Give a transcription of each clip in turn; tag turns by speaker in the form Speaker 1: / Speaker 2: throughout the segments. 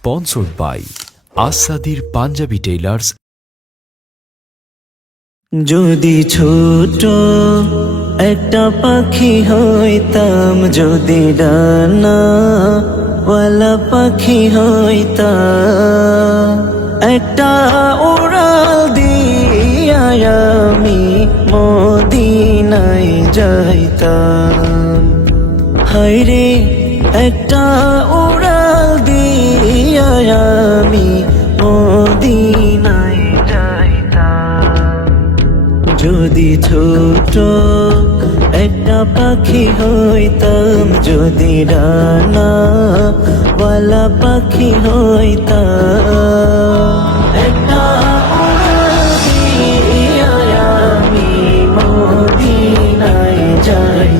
Speaker 1: sponsored by আসাদির Punjabi tailors
Speaker 2: যদি ছোট একটা পাখি হইতাম, যদি ডানা ওয়ালা পাখি হইতাম, একটা উড়াল দিয়া আমি মদিনায় যাইতাম। হায়রে যদি ছোট একটা পাখি হইতাম যদি ডানা ওয়ালা পাখি হইতাম। একটা আমি মদিনায় যাইতাম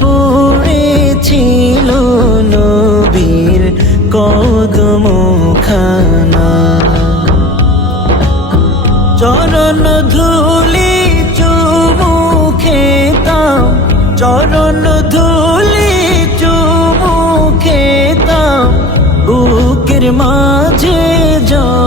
Speaker 2: পড়েছিল নবীর কদম খানা চরণ ধুলি চুমু খেতাম চরণ ধুলি চুমু খেতাম বুকের মাঝে জড়াইতাম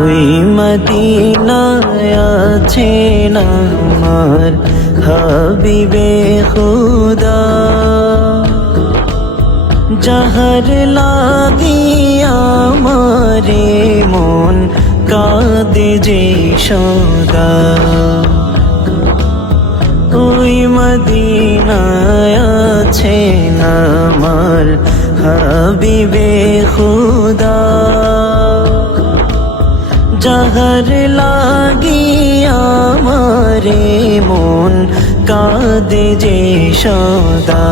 Speaker 2: ওই মদিনায় আছে না আমার হাবিবে খুদা? যাহার লাগিয়া মারে মন কাঁদে যে সদা। ওই মদিনায় আছে আমার হাবিবে খুদা যাহার লাগিয়া মারে মন কাঁদে যে সদা।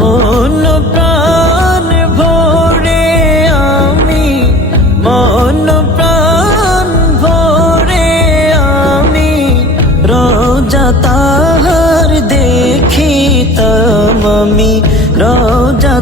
Speaker 2: মন প্রাণ ভরে আমি, মন প্রাণ ভরে আমি, রোজা তাহার দেখিতাম আমি রোজা